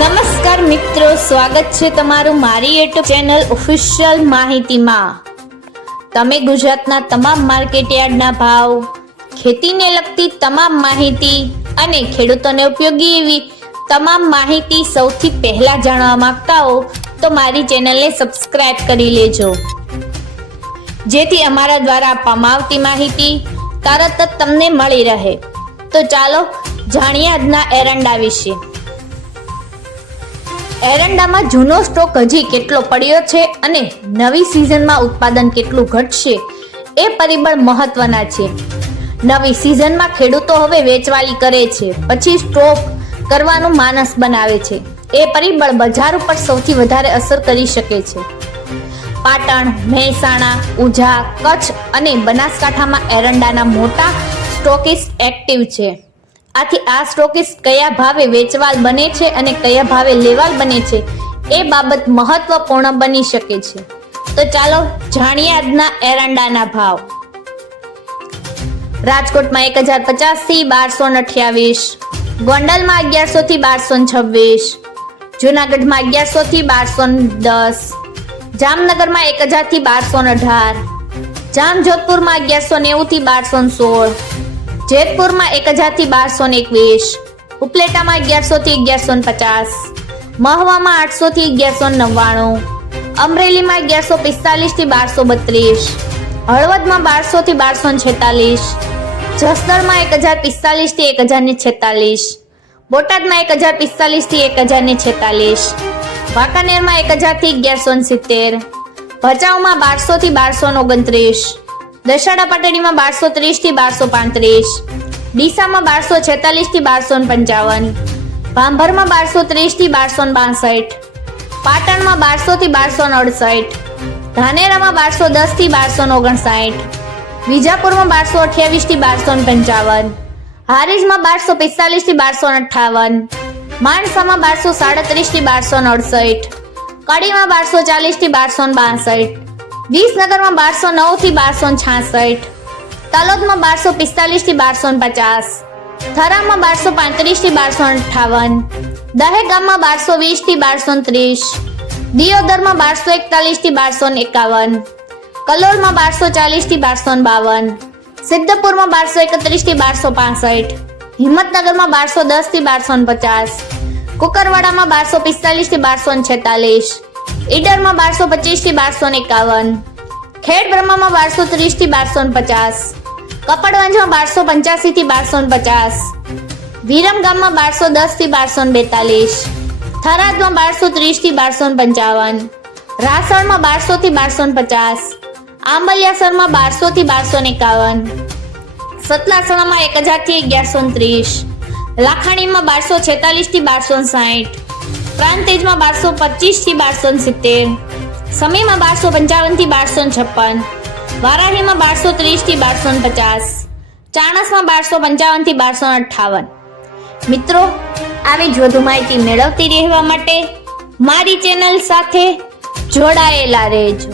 નમસ્કાર મિત્રો, સ્વાગત છે તમારું મારી યુટ્યુબ ચેનલ ઓફિશિયલ માહિતીમાં। તમે ગુજરાતના તમામ માર્કેટયાર્ડના ભાવ, ખેતીને લગતી તમામ માહિતી અને ખેડૂતોને ઉપયોગી એવી તમામ માહિતી સૌથી પહેલા જાણવા માંગતા હો તો મારી ચેનલને સબસ્ક્રાઇબ કરી લેજો, જેથી અમારા દ્વારા આપવામાં આવતી માહિતી તરત જ તમને મળી રહે। તો ચાલો જાણીએ આજના એરંડા વિશે। એરંડામાં જૂનો સ્ટોક હજી કેટલો પડ્યો છે અને નવી સિઝનમાં ઉત્પાદન કેટલું ઘટશે એ પરિબળ મહત્વના છે। નવી સિઝનમાં ખેડૂતો હવે વેચવાલી કરે છે, પછી સ્ટોક કરવાનું માનસ બનાવે છે। એ પરિબળ બજાર ઉપર સૌથી વધારે અસર કરી શકે છે। પાટણ, મહેસાણા, ઉઝા, કચ્છ અને બનાસકાંઠામાં એરંડાના મોટા સ્ટોકિસ્ટ એક્ટિવ છે। આથી આ સ્ટોકિસ્ટ કયા ભાવે વેચવાલ બને છે અને કયા ભાવે લેવાલ બને છે એ બાબત મહત્વપૂર્ણ બની શકે છે। તો ચાલો જાણીએ આજના એરંડાના ભાવ। રાજકોટમાં 1050 થી 1228, ગોંડલમાં 1100 થી 1226, જૂનાગઢમાં 1100 થી 1210, જામનગરમાં 1000 થી 1218, જામજોધપુરમાં 1190 થી 1216, જેતપુરમાં 1000 થી 1221, ઉપલેટામાં 1100 થી 1150, મહવામાં 800 થી 1199, અમરેલીમાં 1145 થી 1232, હળવદમાં 1200 થી 1246, જસદણમાં 1045 થી 1046, બોટાદમાં 1045 થી 1046, વાંકાનેરમાં 1000 થી 1170, ભચાઉમાં 1200 થી 1229, દશાડા પાટડીમાં 1230 થી 1235, ડીસામાં 1246 થી 1255, ભાંભરમાં 1230 થી 1262, પાટણમાં 1200 થી 1268, ધાનેરામાં 1210 થી 1259, વિજાપુરમાં 1228 થી 1255, હારીજમાં 1245 થી 1258, માણસામાં 1237 થી 1269, કડીમાં 1240 થી 1262, વિસનગરમાં 1209 થી 1266, તલોદમાં 1245 થી 1250, થરામાં 1235 થી 1258, દહેગામમાં 1220 થી 1230, દિયોદરમાં 1241 થી 1251, કલોલમાં 1240 થી 1252, સિદ્ધપુરમાં 1231 થી 1265, હિંમતનગરમાં 1210 થી 1250, કુકરવાડામાં 1245 થી 1246, ઈડરમાં 1225 થી 1251, ખેડ બ્રહ્મામાં 1230 થી 1250, કપડવંજમાં 1285 થી 1250, વિરમગામમાં 1210 થી 1242, થરાદમાં 1230 થી 1255, રાસણમાં 1200 થી 1250, આંબલિયાસરમાં 1200 થી 1251, સતલાસણામાં 1000 થી 1130, લાખાણીમાં 1246 થી 1260, પ્રાંતિજમાં 1225 થી 1270, સમીમાં 1255 થી 1256, વારાહીમાં 1230 થી 1250, ચાણસમાં 1255 થી 1258। મિત્રો, આવી જ વધુ માહિતી મેળવતી રહેવા માટે મારી ચેનલ સાથે જોડાયેલા રહેજો।